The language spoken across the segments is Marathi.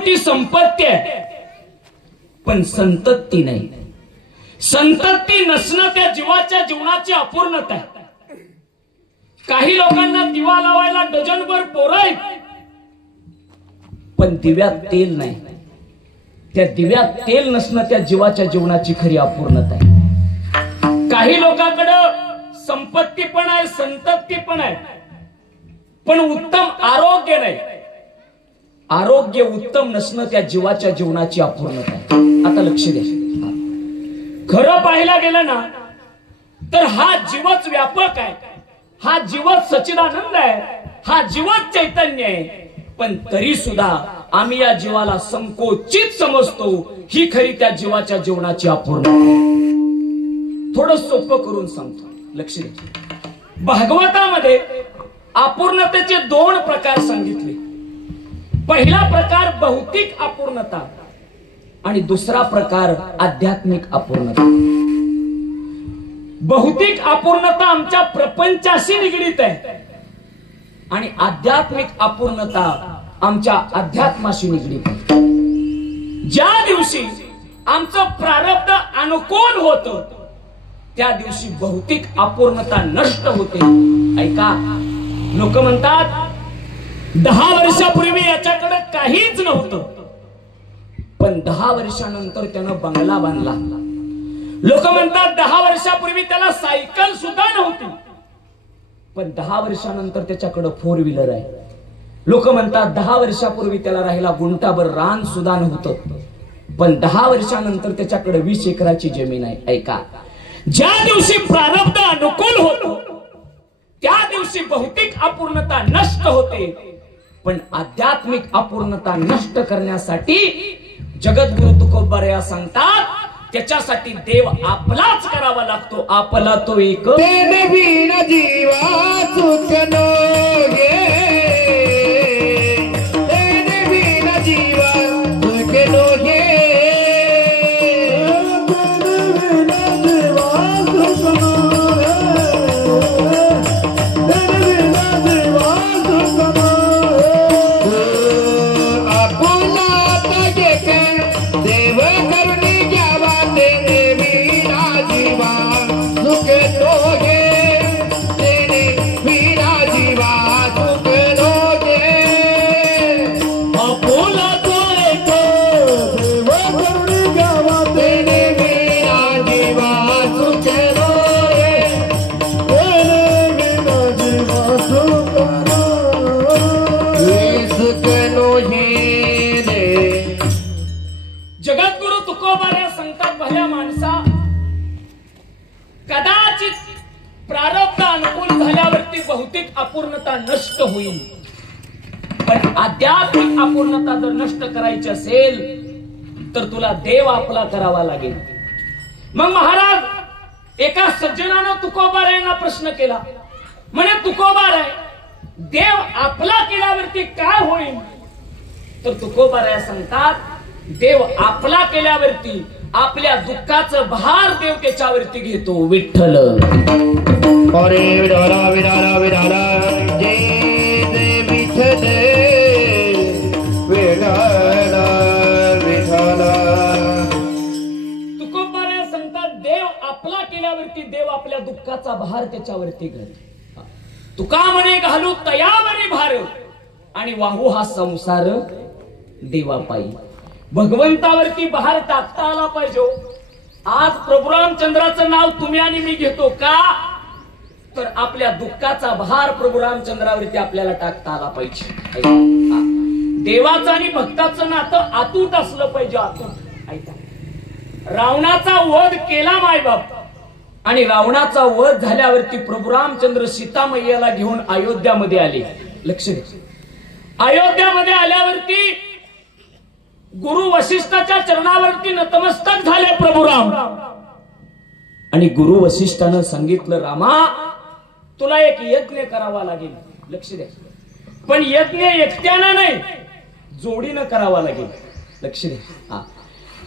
मोठी संपत्ती आहे, पण संतती नाही. संतती नसणं त्या जीवाच्या जीवनाची अपूर्णता आहे. काही लोकांना दिवा लावायला डझनभर पोरं आहेत, पण दिव्यात तेल नाही. त्या दिव्यात तेल नसणं त्या जीवाच्या जीवनाची खरी अपूर्णता आहे. काही लोकांकडे संपत्ती पण आहे, संतती पण आहे, पण उत्तम आरोग्य नाही. आरोग्य उत्तम नसणं त्या जीवाच्या जीवनाची अपूर्णता आहे. आता लक्ष द्या. खरं पाहायला गेलं ना तर हा जीवच व्यापक आहे, हा जीवच सच्चिदानंद आहे, हा जीवच चैतन्य आहे. पण तरी सुद्धा आम्ही या जीवाला संकोचित समजतो. ही खरी त्या जीवाच्या जीवनाची अपूर्णता. थोडं सोपं करून सांगतो, लक्ष द्या. भागवतामध्ये अपूर्णतेचे 2 प्रकार सांगितले. पहिला प्रकार भौतिक अपूर्णता आणि दुसरा प्रकार आध्यात्मिक अपूर्णता. भौतिक अपूर्णता आमच्या प्रपंचाशी निगडीत आहे आणि आध्यात्मिक अपूर्णता आमच्या अध्यात्माशी निगडीत आहे. ज्या दिवशी आमचं प्रारब्ध अनुकूल होतं त्या दिवशी भौतिक अपूर्णता नष्ट होते. ऐका, लोक म्हणतात 10 वर्षापूर्वी याच्याकडे काहीच नव्हतं, पण 10 वर्षानंतर त्यानं बंगला बांधला. लोक म्हणतात 10 वर्षापूर्वी त्याला सायकल सुद्धा नव्हती, पण 10 वर्षानंतर त्याच्याकडे 4 व्हीलर आहे. लोक म्हणतात 10 वर्षापूर्वी त्याला राहिला गुंठाभर रान सुद्धा नव्हतं, पण 10 वर्षानंतर त्याच्याकडे 20 एकराची जमीन आहे. ऐका, ज्या दिवशी प्रारब्ध अनुकूल होतो त्या दिवशी भौतिक अपूर्णता नष्ट होते, पण आध्यात्मिक अपूर्णता नष्ट करण्यासाठी जगद्गुरु तुकोबाराया सांगतात, त्याच्यासाठी देव आपलाच करावा लागतो. आपला तो एक जीवा चुकनो गे, जीवा चुकनो गे, भौतिक अपूर्णता नष्ट होईल, पण आध्यात्मिक अपूर्णता जर नष्ट करायची असेल तर तुला देव आपला करावा लागेल. मग महाराज एका सज्जनानं तुकोबारायांना प्रश्न केला, म्हणे तुकोबाराय, देव आपला केल्यावरती काय होईल? तर तुकोबाराया सांगतात, देव आपला केल्यावरती आपल्या दुःखाचं भार देव त्याच्यावरती घेतो. विठ्ठल अरे विडाला विडाला विडाला जय विठ्ठल विडाला विठाला. तुकोबाराया सांगतात, देव आपला केल्यावरती देव आपल्या दुःखाचा भार त्याच्यावरती घेतो. तुका म्हणे घालू तयावरी भार आणि वाहू हा संसार देवापायी. भगवंतावरती भार टाकता आला पाहिजे. आज प्रभू रामचंद्राचं नाव तुम्ही आणि मी घेतो का? तर आपल्या दुःखाचा भार प्रभू रामचंद्रावरती आपल्याला टाकता आला पाहिजे. देवाचं आणि भक्ताचं नातं अतूट असलं पाहिजे. अतूट. ऐका, रावणाचा वध केला मायबाप आणि रावणाचा वध झाल्यावरती प्रभू रामचंद्र सीतामय्याला घेऊन अयोध्यामध्ये आले. लक्ष द्या. अयोध्यामध्ये आल्यावरती गुरु वशिष्ठाच्या चरणावरती नतमस्तक झाले प्रभू राम. आणि गुरु वशिष्ठानं सांगितलं, रामा तुला एक यज्ञ करावा लागेल. लक्ष द्या. पण यज्ञ एकट्यानं नाही, जोडीनं करावा लागेल. लक्ष द्या.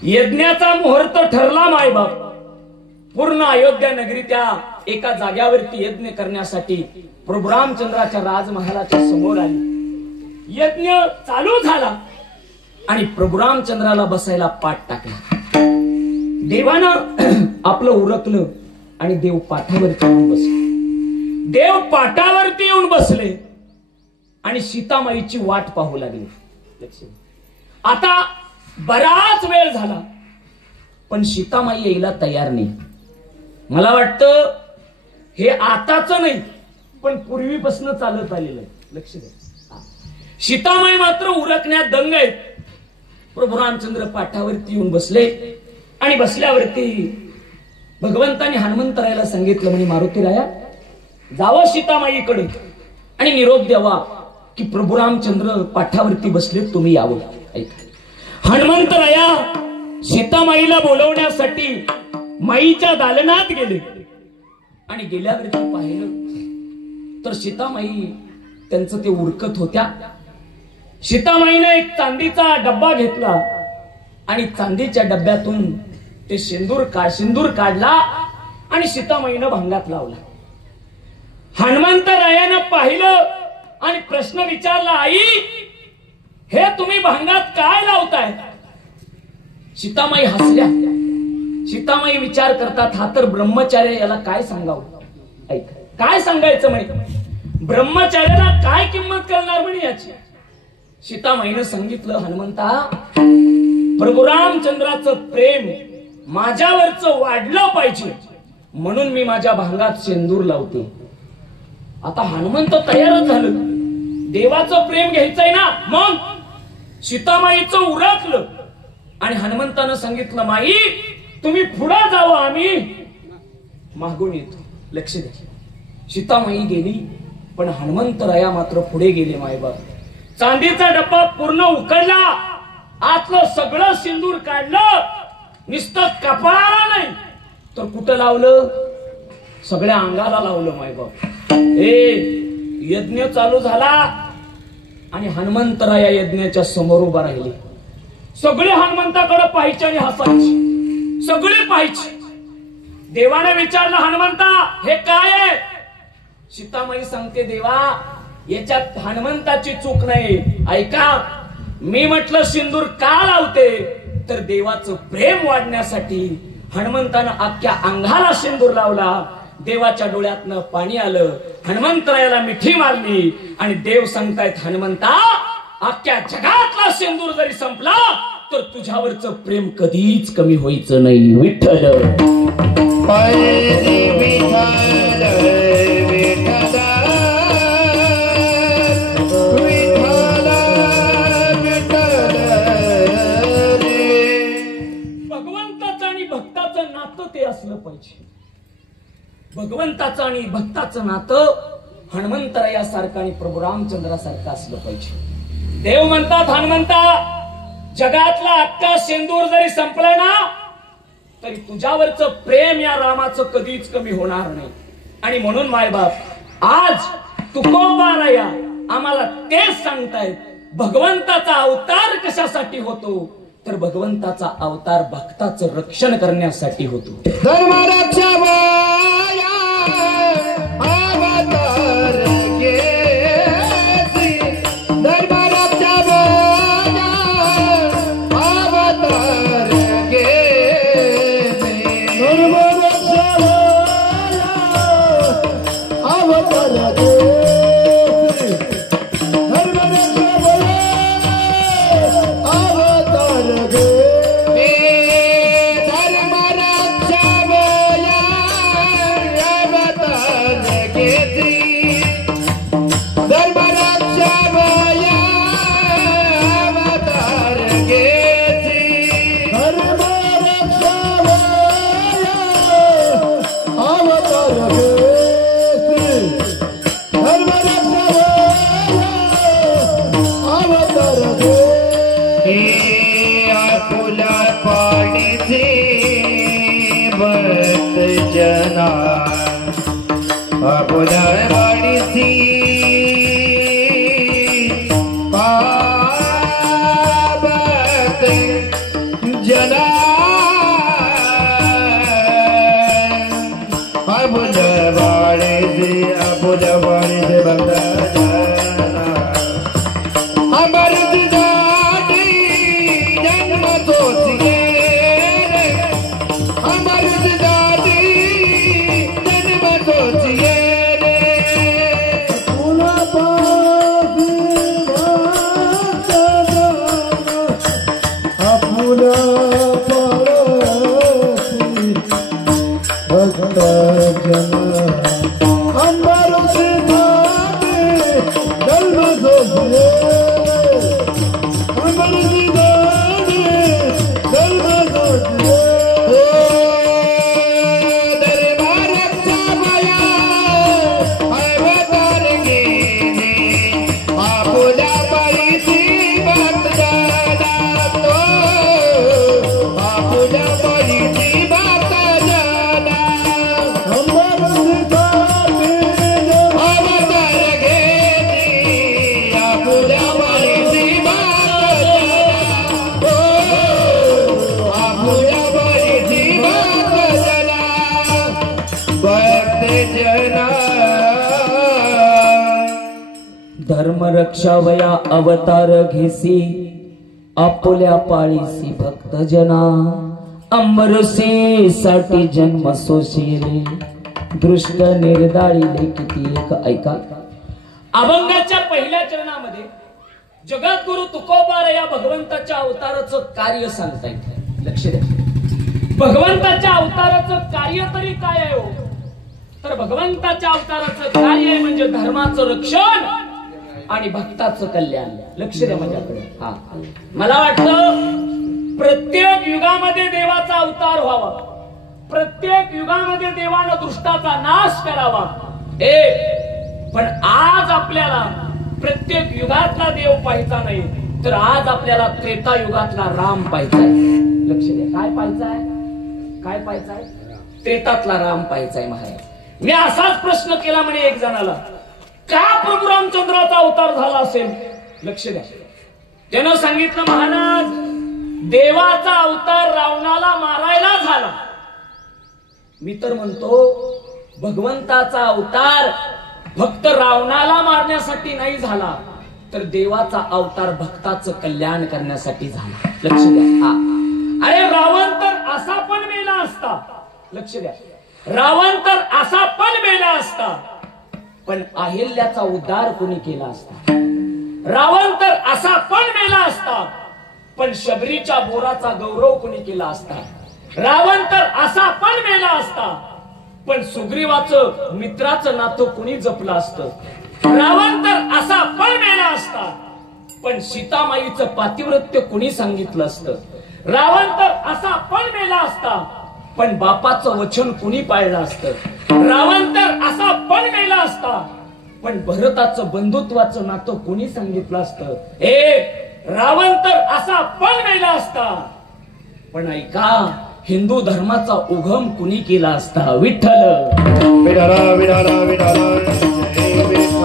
यज्ञाचा मुहूर्त ठरला मायबाप. पूर्ण अयोध्या नगरी त्या एका जाग्यावरती यज्ञ करण्यासाठी प्रभू रामचंद्राच्या राजमहालाच्या समोर आली. यज्ञ चालू झाला. आणि प्रभू रामचंद्राला बसायला पाठ टाकला. देवानं आपलं उरकलं आणि देव पाठावरती येऊन बसले. देव पाटावरती येऊन बसले आणि सीतामाईची वाट पाहू लागले. आता बराच वेळ झाला पण सीतामाई यायला तयार नाही. मला वाटतं हे आताच नाही पण पूर्वीपासून चालत आलेलं आहे. लक्ष द्या. सीतामाई मात्र उरकण्यात दंग आहेत. प्रभू रामचंद्र पाठावरती येऊन बसले आणि बसल्यावरती भगवंताने हनुमंतरायाला सांगितलं म्हणे मारुतीराया जावं सीतामाईकडे आणि निरोप द्यावा की प्रभू रामचंद्र पाठावरती बसले, तुम्ही यावं. हनुमंतराया सीतामाईला बोलवण्यासाठी माईच्या दालनात गेले आणि गेल्यावरती पाहिलं तर सीतामाई त्यांचं ते उरकत होत्या. सीतामाईने एक चांदीचा डब्बा घेतला आणि चांदीच्या डब्यातून ते सिंदूर काढला आणि सीतामाईनं भांगात लावला. हनुमंतरायानं पाहिलं आणि प्रश्न विचारला, आई हे तुम्ही भांगात काय लावताय? सीतामाई हसल्या. सीतामाई विचार करतात हा तर ब्रह्मचार्य, याला काय सांगावं? ऐक काय सांगायचं म्हणे, ब्रह्मचार्याला काय किंमत करणार म्हणे याची. सीतामाईनं सांगितलं हनुमंता प्रभू रामचंद्राचं प्रेम माझ्यावरचं वाढलं पाहिजे म्हणून मी माझ्या भांगात सिंदूर लावते. आता हनुमंत तयारच झालं, देवाचं प्रेम घ्यायचंय ना. मग सीतामाईचं उरकलं आणि हनुमंतानं सांगितलं माई तुम्ही पुढे जावं, आम्ही मागून येतो. लक्ष द्या. सीतामाई गेली पण हनुमंतराया मात्र पुढे गेले. मायबाप चांदीचा डब्बा पूर्ण उकडला, आतलं सगळं सिंदूर काढलं, नुसतं कपाळाला नाही तर कुठं लावलं, सगळ्या अंगाला लावलं. मायबाप यज्ञ चालू झाला आणि हनुमंतराया यज्ञाच्या समोर उभा राहिले. सगळे हनुमंताकडे पाहायचे आणि हसायचे, सगळे पाहायचे. देवाने विचारलं हनुमंता हे काय आहे? सीतामाई सांगते देवा याच्यात हनुमंताची चूक नाही. ऐका मी म्हटलं सिंदूर का लावते तर देवाचं प्रेम वाढण्यासाठी. हनुमंतानं अख्ख्या अंगाला सिंदूर लावला. देवाच्या डोळ्यातनं पाणी आलं. हनुमंतरायाला मिठी मारली आणि देव सांगतायत हनुमंता अख्ख्या जगातला सिंदूर जरी संपला तर तुझ्यावरचं प्रेम कधीच कमी व्हायचं नाही. विठ्ठल भगवंताचं आणि भक्ताचं नातं ते असलं पाहिजे. भगवंताचं आणि भक्ताचं नातं हनुमंतरायासारखं आणि प्रभू रामचंद्रासारखं असलं पाहिजे. देव म्हणतात हनुमंता जगातला अख्खा सिंदूर जरी संपला ना तरी तुझ्यावरचं प्रेम या रामाचं कधीच कमी होणार नाही. आणि म्हणून मायबाप आज तुकोबाराया आम्हाला तेच सांगतायत भगवंताचा अवतार कशासाठी होतो तर भगवंताचा अवतार भक्ताचं रक्षण करण्यासाठी होतो. अमृत दादी धर्म रक्षावया अवतार घेसी आपुल्या पाळीसी भक्त जना अंबरसी साठी जन्म सोशिले दृष्ट निर्दाळीले किती एक ऐका। अभंगाच्या पहिल्या चरणामध्ये जगद्गुरु तुकोबार या भगवंताच्या अवताराचं कार्य सांगतायत। लक्ष द्या, भगवंताच्या अवताराचं कार्य तरी काय आहे हो? तर भगवंताच्या अवताराचं कार्य आहे म्हणजे धर्माचं रक्षण आणि भक्ताचं कल्याण। लक्ष द्या माझ्याकडे। हा, मला वाटतं प्रत्येक युगामध्ये देवाचा अवतार व्हावा, प्रत्येक युगामध्ये देवानं दुष्टाचा नाश करावा। पण आज आपल्याला प्रत्येक युगातला देव पाहायचा नाही, तर आज आपल्याला त्रेता युगातला राम पाहायचाय। लक्ष द्या, काय पाहायचाय? काय पाहायचाय? त्रेतातला राम पाहायचाय महाराज। मी असाच प्रश्न केला म्हणे एक जणाला, का प्रभू रामचंद्राचा अवतार झाला असेल? लक्ष द्या, त्यानं सांगितलं महाराज देवाचा अवतार रावणाला मारायला झाला। मी तर म्हणतो भगवंताचा अवतार फक्त रावणाला मारण्यासाठी नाही झाला, तर देवाचा अवतार भक्ताचं कल्याण करण्यासाठी झाला। लक्ष द्या, अरे रावण तर असा पण मेला असता। लक्ष द्या, रावण तर असा पण मेला असता, पण अहिल्याचा उद्धार कोणी केला असता? रावण तर असा पण मेला असता, पण शबरीच्या बोराचा गौरव कोणी केला असता? रावण तर असा पण मेला असता, पण सुग्रीवाचं मित्राचं नातं कुणी जपलं असतं? रावण तर असा पण मेला असता, पण सीतामाईचं पातिव्रत्य कुणी सांगितलं असतं? रावण तर असा पण मेला असता, पण बापाचं वचन कुणी पाळलं असतं? रावण तर असा पण मेला असता, पण भरताचं बंधुत्वाचं नातं कुणी सांगितलं असतं? रावण तर असा पण मेला असता, पण ऐका हिंदू धर्माचा उगम कुणी केला असता? विठ्ठल। विठाला विठाला विठाला विठाल विठाल विठाला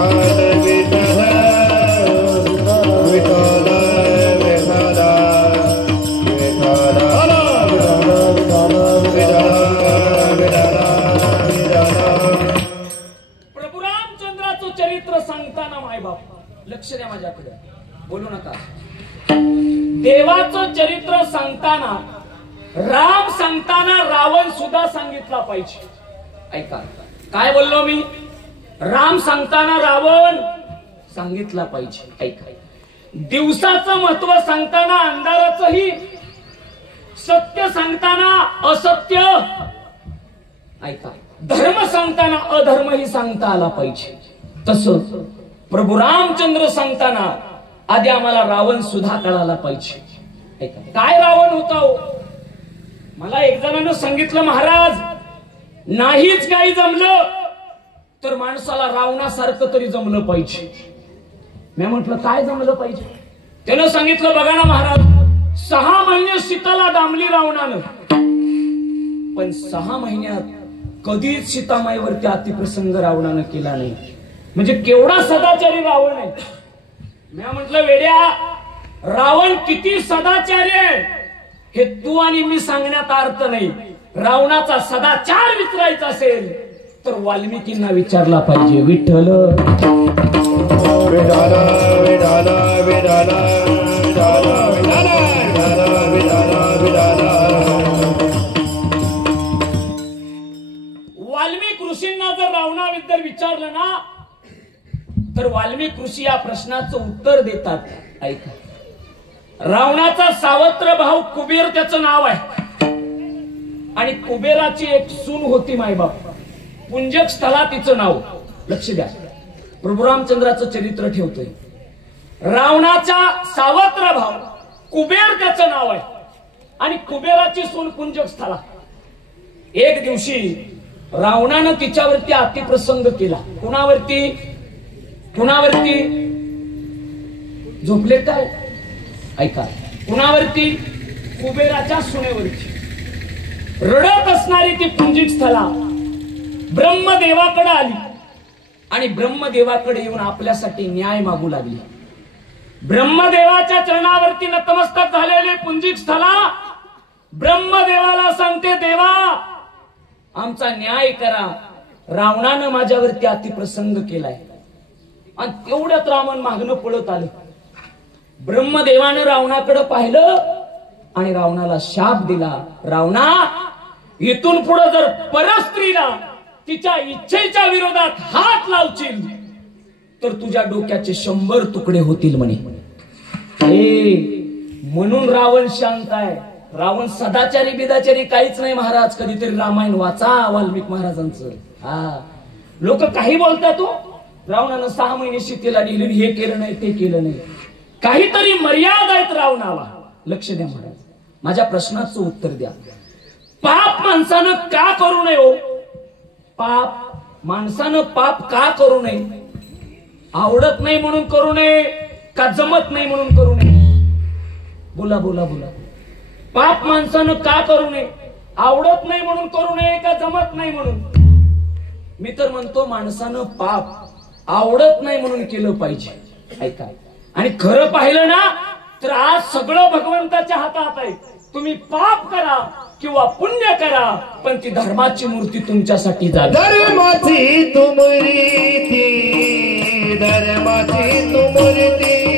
विठाला प्रभू रामचंद्राचं चरित्र सांगताना मायबाप, लक्ष द्या माझ्याकडे, बोलू नका। देवाचं चरित्र सांगताना राम सांगताना रावण सुद्धा सांगितला पाहिजे। ऐका काय बोललो मी? राम सांगताना रावण सांगितला पाहिजे। ऐका, दिवसाचं महत्व सांगताना अंधाराचंही, सत्य सांगताना असत्य, ऐका धर्म सांगताना अधर्मही सांगता आला पाहिजे। तसंच प्रभू रामचंद्र सांगताना आधी आम्हाला रावण सुद्धा कळाला पाहिजे। ऐका काय रावण होता हो? मला एक जणांना सांगितलं महाराज नाहीच काही जमलं तर माणसाला रावणासारखं तरी जमलं पाहिजे। मी म्हटलं काय जमलं पाहिजे? त्यानं सांगितलं बघा ना महाराज 6 महिने सीताला दामली रावणानं, पण 6 महिन्यात कधीच सीतामाईवरती अतिप्रसंग रावणानं केला नाही। म्हणजे केवढा सदाचारी रावण आहे। मी म्हटलं वेड्या रावण किती सदाचारी आहे हे तू आणि मी सांगण्यात अर्थ नाही। रावणाचा सदाचार विचारायचा असेल तर वाल्मिकींना विचारला पाहिजे। विठ्ठल। विठाला विठाला विठाला विठाला विठाला विठाला विठाला। वाल्मिक ऋषींना जर रावणाबद्दल विचारलं ना तर वाल्मिक ऋषी या प्रश्नाचं उत्तर देतात। ऐका रावणाचा सावत्र भाऊ कुबेर त्याचं नाव आहे आणि कुबेराची एक सून होती मायबाप, पुंजक स्थला तिचं नाव। लक्ष द्या प्रभू रामचंद्राचं चरित्र ठेवतोय। रावणाचा सावत्र भाऊ कुबेर त्याचं नाव आहे आणि कुबेराची सून पुंजक स्थला। एक दिवशी रावणानं तिच्यावरती अतिप्रसंग केला। कुणावरती? कुणावरती? झोपले काय? ऐका कुणावरती? कुबेराच्या सुनेवरती। रडत असणारी ती पुंजिक स्थला ब्रह्मदेवाकडे आली आणि ब्रह्मदेवाकडे येऊन आपल्यासाठी न्याय मागू लागली। ब्रह्मदेवाच्या चरणावरती नतमस्तक झालेले पुंजिक स्थला ब्रह्मदेवाला सांगते देवा आमचा न्याय करा, रावणानं माझ्यावरती अतिप्रसंग केलाय। आणि तेवढ्यात रावण मागणं पळत आलं. ब्रह्मदेवानं रावणाकडे पाहिलं आणि रावणाला शाप दिला, रावणा इथून पुढे जर परस्त्रीला तिच्या इच्छेच्या विरोधात हात लावशील तर तुझ्या डोक्याचे 100 तुकडे होतील म्हणे. म्हणून रावण शांत आहे. रावण सदाचारी बिदाचारी काहीच नाही महाराज. कधीतरी रामायण वाचा वाल्मिक महाराजांचं. लोक काही बोलतात. रावणानं 6 महिने सीतेला नेलं, हे केलं नाही ते केलं नाही. काहीतरी मर्यादा आहेत रावणाला. लक्ष द्या महाराज, माझ्या प्रश्नाचं उत्तर द्या. पाप माणसानं का करू नये हो? पाप माणसानं पाप का करू नये? आवडत नाही म्हणून करू नये का जमत नाही म्हणून करू नये? बोला बोला बोला. पाप माणसानं का करू नये? आवडत नाही म्हणून करू नये का जमत नाही म्हणून? मी तर म्हणतो माणसानं पाप आवडत नाही म्हणून केलं पाहिजे. ऐका, आणि खरं पाहिलं ना तर आज सगळं भगवंताच्या हातात आहे. तुम्ही पाप करा किंवा पुण्य करा, पण ती धर्माची मूर्ती तुमच्यासाठी जागी. धर्माची तू मूर्ती, धर्माची तू मूर्ती.